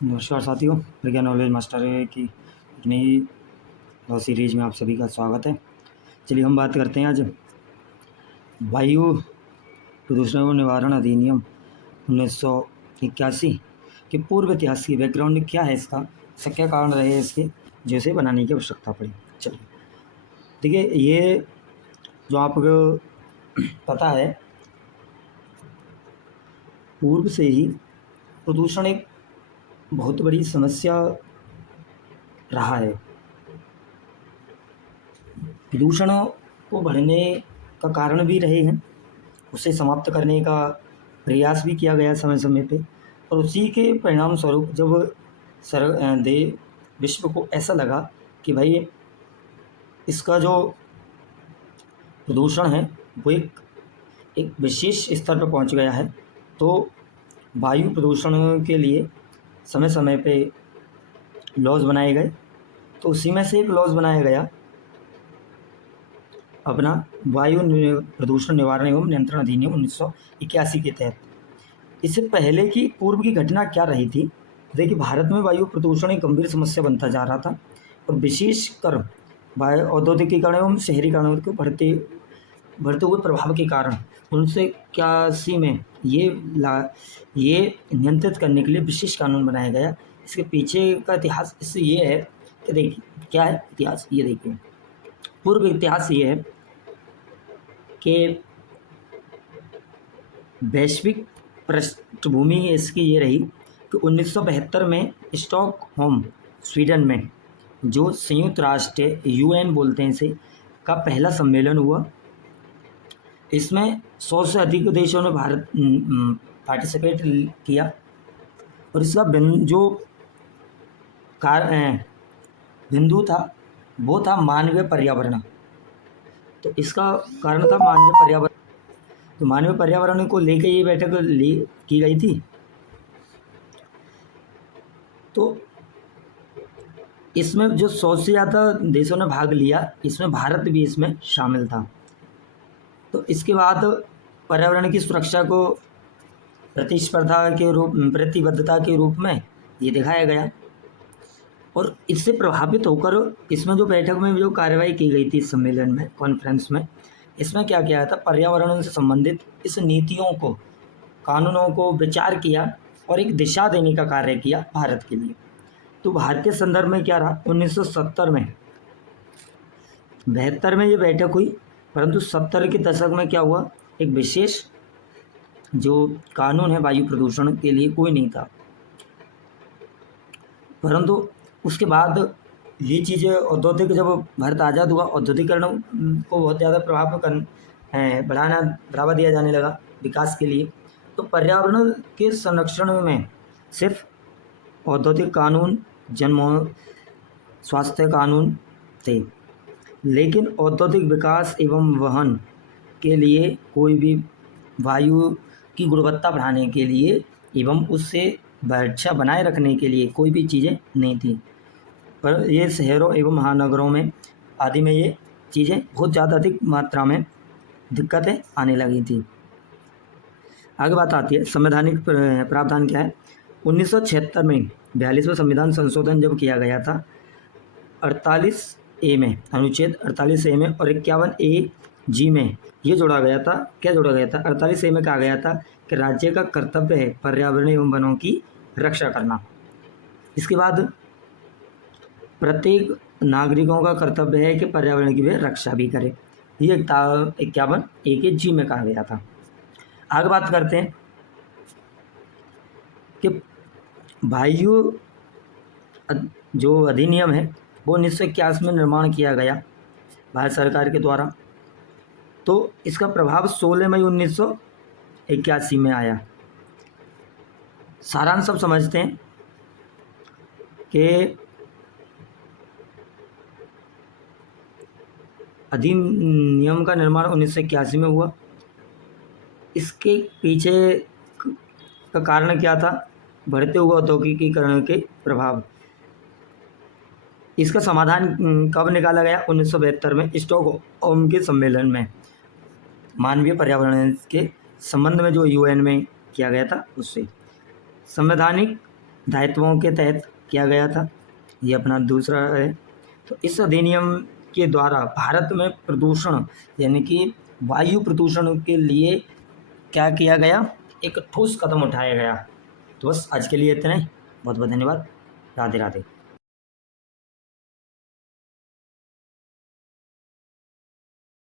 नमस्कार साथियों, विज्ञान नॉलेज मास्टर की एक नई सीरीज में आप सभी का स्वागत है। चलिए हम बात करते हैं आज वायु प्रदूषण एवं निवारण अधिनियम 1981 के पूर्व इतिहास की बैकग्राउंड क्या है, इसका क्या कारण रहे इसके जो इसे बनाने की आवश्यकता पड़ी। चलिए देखिए, ये जो आपको पता है, पूर्व से ही प्रदूषण एक बहुत बड़ी समस्या रहा है। प्रदूषण को बढ़ने का कारण भी रहे हैं, उसे समाप्त करने का प्रयास भी किया गया समय समय पे, और उसी के परिणाम स्वरूप जब विश्व को ऐसा लगा कि भाई इसका जो प्रदूषण है वो एक विशेष स्तर पर पहुंच गया है, तो वायु प्रदूषण के लिए समय समय पे लॉज बनाए गए। तो उसी में से एक लॉज बनाया गया अपना वायु प्रदूषण निवारण एवं नियंत्रण अधिनियम 1981 के तहत। इससे पहले की पूर्व की घटना क्या रही थी? देखिए, भारत में वायु प्रदूषण एक गंभीर समस्या बनता जा रहा था, और विशेषकर वायु औद्योगिकीकरण एवं शहरीकरण के बढ़ते हुए प्रभाव के कारण 1981 में ये नियंत्रित करने के लिए विशेष कानून बनाया गया। इसके पीछे का इतिहास इससे ये है कि देखिए क्या है इतिहास, ये देखिए पूर्व इतिहास ये है कि वैश्विक पृष्ठभूमि इसकी ये रही कि 1972 में स्टॉकहोम स्वीडन में जो संयुक्त राष्ट्र UN बोलते हैं इसे का पहला सम्मेलन हुआ। इसमें 100 से अधिक देशों ने पार्टिसिपेट किया, और इसका जो बिंदु था वो था मानवीय पर्यावरण। तो इसका कारण था मानवीय पर्यावरण। तो मानवीय पर्यावरण को लेकर ये बैठक की गई थी। तो इसमें जो 100 से ज़्यादा देशों ने भाग लिया, इसमें भारत भी इसमें शामिल था। तो इसके बाद पर्यावरण की सुरक्षा को प्रतिबद्धता के रूप में ये दिखाया गया, और इससे प्रभावित होकर इसमें जो बैठक में जो कार्रवाई की गई थी इस सम्मेलन में, कॉन्फ्रेंस में, इसमें क्या किया था, पर्यावरण से संबंधित इस नीतियों को, कानूनों को विचार किया और एक दिशा देने का कार्य किया भारत के लिए। तो भारत के संदर्भ में क्या रहा, 1970 में 72 में ये बैठक हुई, परंतु 70 के दशक में क्या हुआ, एक विशेष जो कानून है वायु प्रदूषण के लिए कोई नहीं था। परंतु उसके बाद ये चीज़ें औद्योगिक, जब भारत आज़ाद हुआ, औद्योगिकरण को बहुत ज़्यादा बढ़ावा दिया जाने लगा विकास के लिए। तो पर्यावरण के संरक्षण में सिर्फ औद्योगिक कानून, स्वास्थ्य कानून थे, लेकिन औद्योगिक विकास एवं वहन के लिए कोई भी वायु की गुणवत्ता बढ़ाने के लिए एवं उससे अच्छा बनाए रखने के लिए कोई भी चीज़ें नहीं थी। पर ये शहरों एवं महानगरों में आदि में ये चीज़ें बहुत ज़्यादा अधिक मात्रा में दिक्कतें आने लगी थी। आगे बात आती है संवैधानिक प्रावधान क्या है। 1976 में 42वां संविधान संशोधन जब किया गया था, 48A में, अनुच्छेद 48A में और 51AG में ये जोड़ा गया था। क्या जोड़ा गया था? 48A में कहा गया था कि राज्य का कर्तव्य है पर्यावरण एवं वनों की रक्षा करना। इसके बाद प्रत्येक नागरिकों का कर्तव्य है कि पर्यावरण की वे रक्षा भी करें। ये 51A में कहा गया था। आगे बात करते हैं कि वायु जो अधिनियम है वो 1981 में निर्माण किया गया भारत सरकार के द्वारा। तो इसका प्रभाव 16 मई 1981 में आया। सारांश सब समझते हैं कि अधिनियम का निर्माण 1981 में हुआ। इसके पीछे का कारण क्या था? बढ़ते हुए औद्योगिकीकरण के प्रभाव। इसका समाधान कब निकाला गया? 1972 में स्टॉकहोम के सम्मेलन में, मानवीय पर्यावरण के संबंध में जो UN में किया गया था उससे। संवैधानिक दायित्वों के तहत किया गया था। ये अपना दूसरा है। तो इस अधिनियम के द्वारा भारत में प्रदूषण यानी कि वायु प्रदूषण के लिए क्या किया गया, एक ठोस कदम उठाया गया। तो बस आज के लिए इतना ही। बहुत बहुत धन्यवाद। राधे राधे।